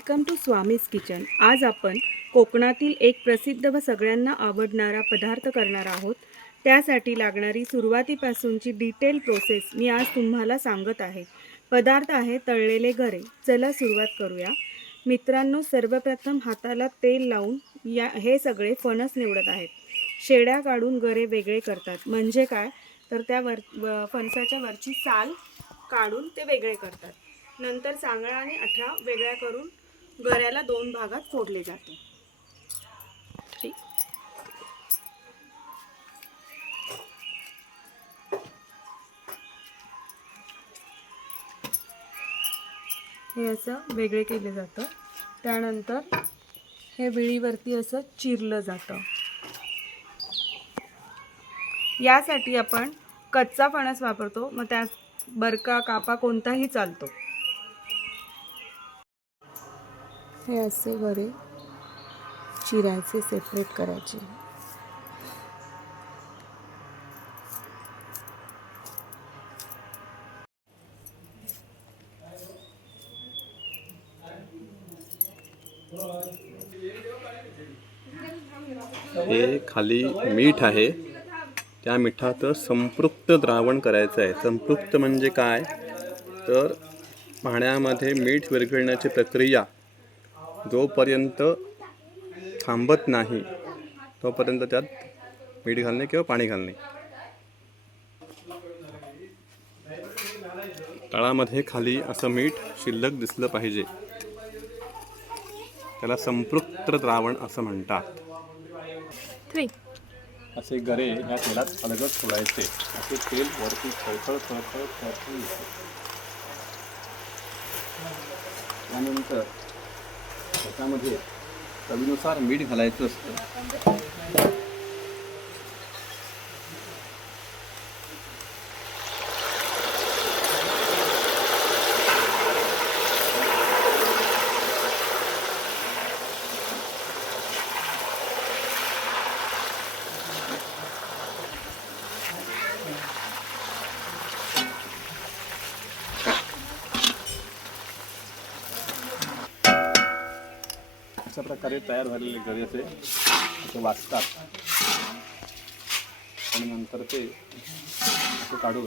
Welcome to Swami's kitchen. आज आपण कोकणातील एक प्रसिद्ध व सगळ्यांना आवडणारा पदार्थ करणार आहोत। त्यासाठी लागणारी सुरुवातीपासूनची डिटेल प्रोसेस मी आज तुम्हाला सांगत आहे। पदार्थ आहे तळलेले गरे। चला सुरुवात करूया। मित्रांनो, सर्वप्रथम हाताला तेल लावून हे सगळे फणस निवडत आहेत। शेड्या काढून गरे वेगळे करतात। म्हणजे काय तर त्या फणसाच्या वरची साल काढून ते वेगळे करतात। नंतर सांगळा आणि अठरा वेगळ्या करून गऱ्याला दोन भागात फोडले जाते। हे असं वेगळे केले जातं। त्यानंतर हे विळीवरती असं चिरलं जातं। यासाठी आपण कच्चा फणस वापरतो, मग त्यात बरका कापा कोणताही चालतो। हे असे गरे चिरायचे, सेपरेट करायचे। हे खाली मीठ आहे, त्या मिठाचं संपृक्त द्रावण करायचं आहे। संपृक्त म्हणजे काय तर पाण्यामध्ये मीठ विरघळण्याची प्रक्रिया जोपर्यंत थांबत नाही तोपर्यंत त्यात मीठ घालणे किंवा पाणी घालणे। तळामध्ये खाली असं मीठ शिल्लक दिसलं पाहिजे, त्याला संपृक्त द्रावण असं म्हणतात। असे गरे या तेलात अलगद सोडायचे। असे तेल वरती खळखळ खळखळ खळखळ येते। त्यानंतर त्याच्यामध्ये चवीनुसार मीठ घालायचं असतं। अशा प्रकारे तयार झालेले गरे असे वाजतात आणि नंतर ते असे काढून